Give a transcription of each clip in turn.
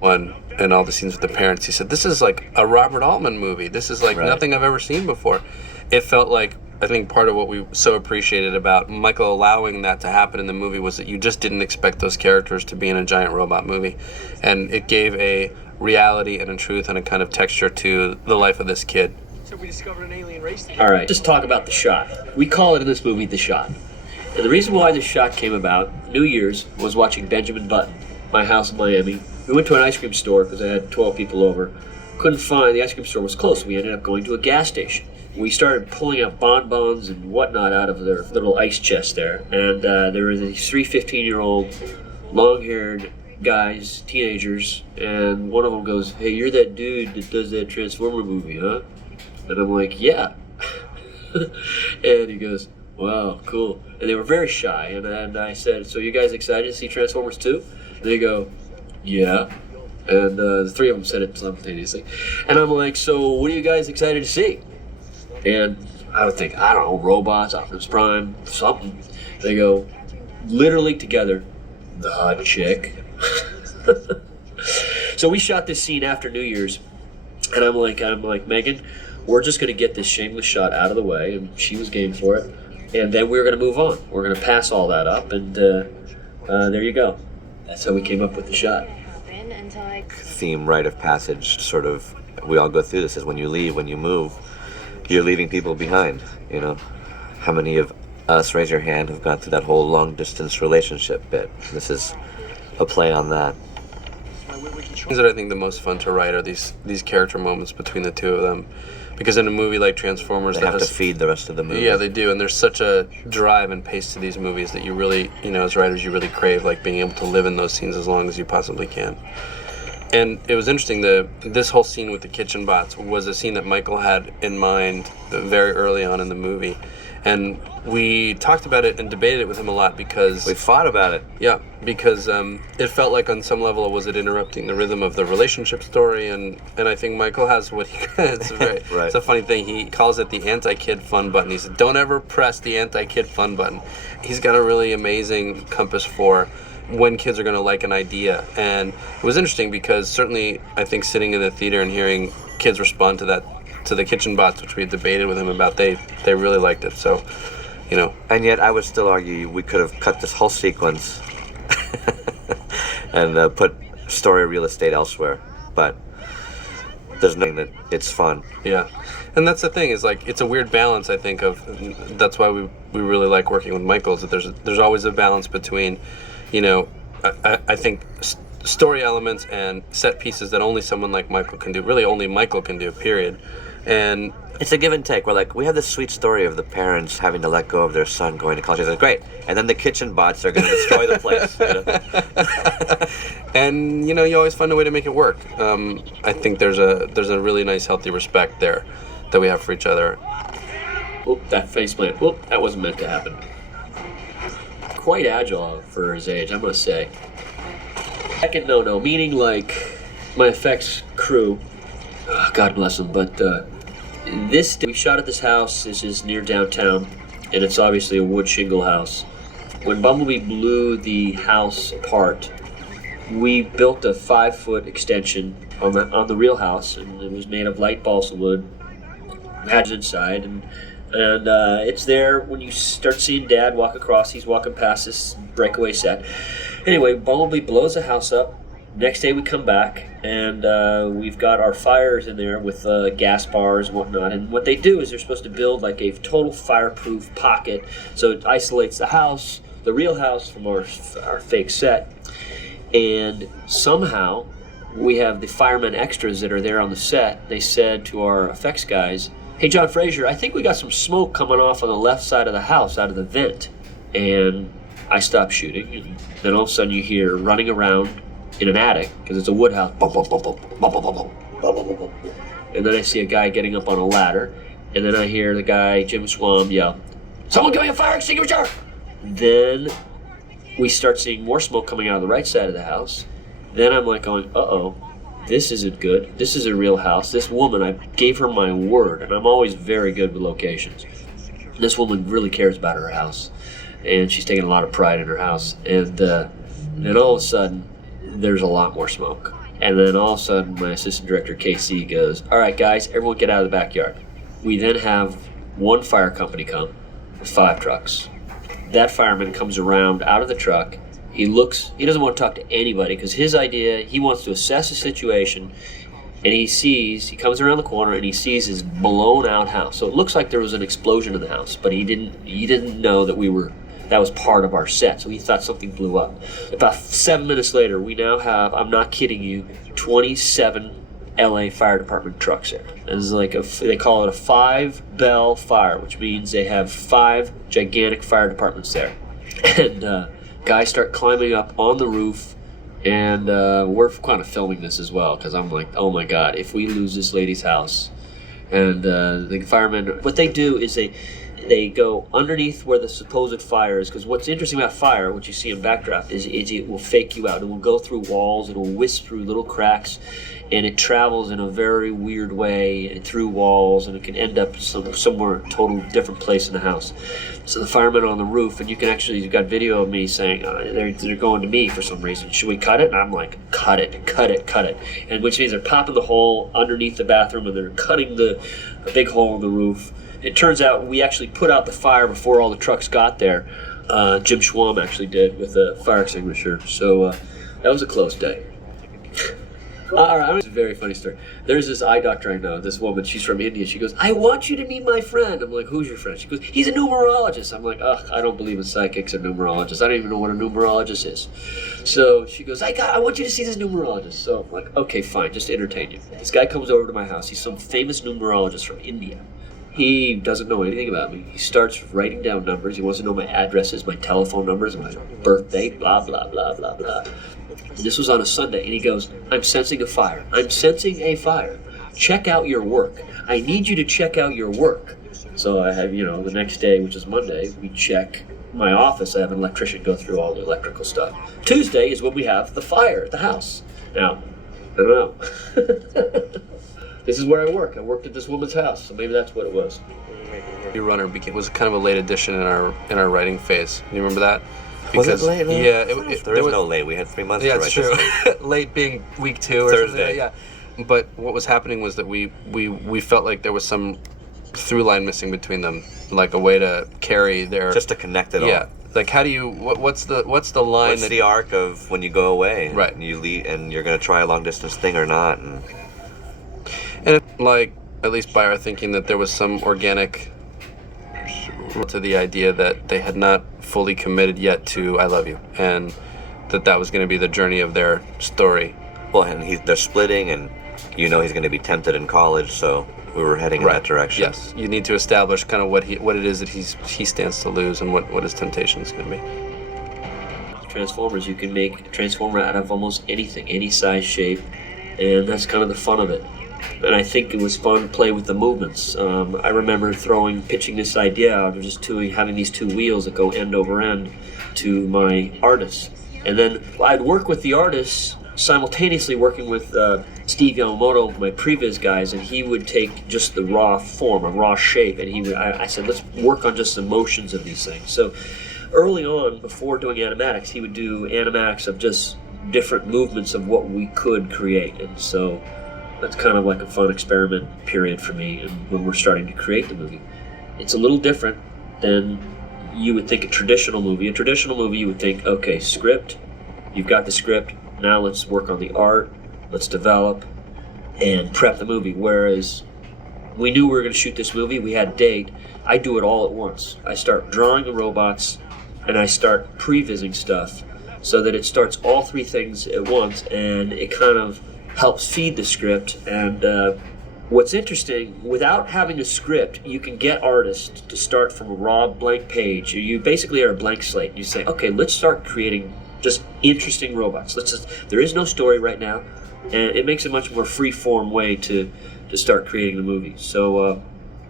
when and all the scenes with the parents, he said, this is like a Robert Altman movie. This is like nothing I've ever seen before. It felt like, I think part of what we so appreciated about Michael allowing that to happen in the movie was that you just didn't expect those characters to be in a giant robot movie. And it gave a reality and a truth and a kind of texture to the life of this kid. So we discovered an alien race today. All right, just talk about The Shot. We call it in this movie The Shot. And the reason why The Shot came about, New Year's, was watching Benjamin Button, My House in Miami. We went to an ice cream store because I had 12 people over. Couldn't find, the ice cream store was closed. We ended up going to a gas station. We started pulling out bonbons and whatnot out of their little ice chest there. And there were these 3 15-year-old, long-haired guys, teenagers, and one of them goes, hey, you're that dude that does that Transformer movie, huh? And I'm like, yeah. And he goes, wow, cool. And they were very shy. And I said, so you guys excited to see Transformers 2? And they go, yeah. And the three of them said it simultaneously. And I'm like, so what are you guys excited to see? And I would think, I don't know, robots, Optimus Prime, something. They go, literally together, the hot chick. So we shot this scene after New Year's. And I'm like, Megan, we're just going to get this shameless shot out of the way. And she was game for it. And then we're going to move on. We're going to pass all that up. And there you go. That's how we came up with The Shot. Theme, rite of passage, sort of, we all go through this, is when you leave, when you move, you're leaving people behind, you know. How many of us, raise your hand, have gone through that whole long-distance relationship bit? This is a play on that. Things that I think the most fun to write are these character moments between the two of them. Because in a movie like Transformers, they have to feed the rest of the movie. Yeah, they do, and there's such a drive and pace to these movies that you really, you know, as writers, you really crave, like, being able to live in those scenes as long as you possibly can. And it was interesting, this whole scene with the kitchen bots was a scene that Michael had in mind very early on in the movie. And we talked about it and debated it with him a lot because... We fought about it. Yeah, because it felt like on some level was it interrupting the rhythm of the relationship story, and I think Michael has what he... It's, right. It's a funny thing, he calls it the anti-kid fun button. He said, don't ever press the anti-kid fun button. He's got a really amazing compass for when kids are going to like an idea. And it was interesting because certainly I think sitting in the theater and hearing kids respond to that, to the kitchen bots, which we had debated with him about, they really liked it. So, you know. And yet I would still argue we could have cut this whole sequence and put story real estate elsewhere. But there's nothing that it's fun. Yeah. And that's the thing, is like, it's a weird balance, I think, of, that's why we really like working with Michael, is that there's always a balance between, you know, I think story elements and set pieces that only someone like Michael can do, really only Michael can do, period. And it's a give and take. We're like, we have this sweet story of the parents having to let go of their son going to college. It's great. And then the kitchen bots are going to destroy the place. You know? And, you know, you always find a way to make it work. I think there's a really nice, healthy respect there that we have for each other. Oop, that faceplant. Oop, that wasn't meant to happen. Quite agile for his age, I'm going to say. Second no-no, meaning like my effects crew, God bless them, but we shot at this house. This is near downtown, and it's obviously a wood shingle house. When Bumblebee blew the house apart, we built a 5-foot extension on the real house, and it was made of light balsa wood. Had it inside, and it's there when you start seeing Dad walk across. He's walking past this breakaway set. Anyway, Bumblebee blows the house up. Next day we come back, and we've got our fires in there with gas bars and whatnot. And what they do is they're supposed to build like a total fireproof pocket, so it isolates the house, the real house, from our fake set. And somehow we have the firemen extras that are there on the set. They said to our effects guys, hey, John Fraser, I think we got some smoke coming off on the left side of the house out of the vent. And I stopped shooting, and then all of a sudden you hear running around in an attic, because it's a wood house, bum, bum, bum, bum, bum, bum, bum, bum, bum, bum, bum. And then I see a guy getting up on a ladder, and then I hear the guy, Jim Swam, yell, someone give me a fire extinguisher! Then we start seeing more smoke coming out of the right side of the house. Then I'm like going, uh-oh. This isn't good. This is a real house. This woman, I gave her my word, and I'm always very good with locations. This woman really cares about her house, and she's taking a lot of pride in her house. And then all of a sudden, there's a lot more smoke. And then all of a sudden, my assistant director, KC, goes, all right, guys, everyone get out of the backyard. We then have one fire company come with 5 trucks. That fireman comes around out of the truck. He doesn't want to talk to anybody because his idea, he wants to assess the situation. And he comes around the corner and he sees his blown out house. So it looks like there was an explosion in the house, but he didn't know that was part of our set. So he thought something blew up. About 7 minutes later, we now have, I'm not kidding you, 27 LA Fire Department trucks there. It's like they call it a 5-bell fire, which means they have 5 gigantic fire departments there. And guys start climbing up on the roof. And we're kind of filming this as well because I'm like, oh my God, if we lose this lady's house. And the firemen, what they do is they go underneath where the supposed fire is, because what's interesting about fire, what you see in backdraft, is it will fake you out. It will go through walls, it will whisk through little cracks, and it travels in a very weird way through walls, and it can end up somewhere total different place in the house. So the firemen are on the roof, and you've got video of me saying, they're going to me for some reason. Should we cut it? And I'm like, cut it. And which means they're popping the hole underneath the bathroom, and they're cutting a big hole in the roof. It turns out we actually put out the fire before all the trucks got there. Jim Schwam actually did with a fire extinguisher. So that was a close day. All right, it's a very funny story. There's this eye doctor I know, this woman, she's from India. She goes, I want you to meet my friend. I'm like, who's your friend? She goes, he's a numerologist. I'm like, ugh, I don't believe in psychics or numerologists. I don't even know what a numerologist is. So she goes, I want you to see this numerologist. So I'm like, okay, fine, just to entertain you. This guy comes over to my house. He's some famous numerologist from India. He doesn't know anything about me. He starts writing down numbers. He wants to know my addresses, my telephone numbers, my birthday, blah, blah, blah, blah, blah. And this was on a Sunday, and he goes, I'm sensing a fire. I'm sensing a fire. Check out your work. I need you to check out your work. So I have, the next day, which is Monday, we check my office. I have an electrician go through all the electrical stuff. Tuesday is when we have the fire at the house. Now, I don't know. This is where I work. I worked at this woman's house, so maybe that's what it was. Runner was kind of a late addition in our writing phase. You remember that? Was it late? Yeah, there was no late. We had 3 months to write. Yeah, it's true. Late being week 2 or Thursday. Something. Yeah. But what was happening was that we felt like there was some through line missing between them, like a way to carry their just to connect it all. Yeah. Like how do you what's the line? What's the arc of when you go away? Right. And you leave, and you're going to try a long distance thing or not, and like at least by our thinking that there was some organic to the idea that they had not fully committed yet to I Love You, and that was going to be the journey of their story. Well, and they're splitting, and he's going to be tempted in college, so we were heading in that direction. Yes, you need to establish kind of what it is that he stands to lose and what his temptation is going to be. Transformers, you can make a Transformer out of almost anything, any size, shape, and that's kind of the fun of it. And I think it was fun to play with the movements. I remember pitching this idea out of just having these 2 wheels that go end over end to my artists. And then I'd work with the artists simultaneously working with Steve Yamamoto, my previs guys, and he would take just the raw form, a raw shape, and I said, let's work on just the motions of these things. So early on, before doing animatics, he would do animatics of just different movements of what we could create. And so that's kind of like a fun experiment period for me, and when we're starting to create the movie. It's a little different than you would think a traditional movie. A traditional movie, you would think, okay, script, you've got the script, now let's work on the art, let's develop, and prep the movie. Whereas we knew we were going to shoot this movie, we had a date, I do it all at once. I start drawing the robots, and I start prevising stuff, so that it starts all 3 things at once, and it kind of helps feed the script. And what's interesting, without having a script, you can get artists to start from a raw blank page. You basically are a blank slate. You say, okay, let's start creating just interesting robots. There is no story right now, and it makes a much more free-form way to start creating the movie. So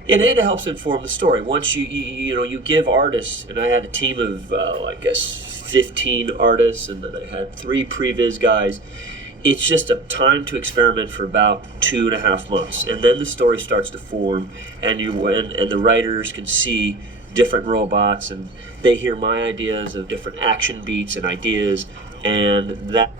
it helps inform the story. Once you give artists, and I had a team of I guess 15 artists, and then I had 3 previs guys. It's just a time to experiment for about 2.5 months, and then the story starts to form, and the writers can see different robots, and they hear my ideas of different action beats and ideas, and that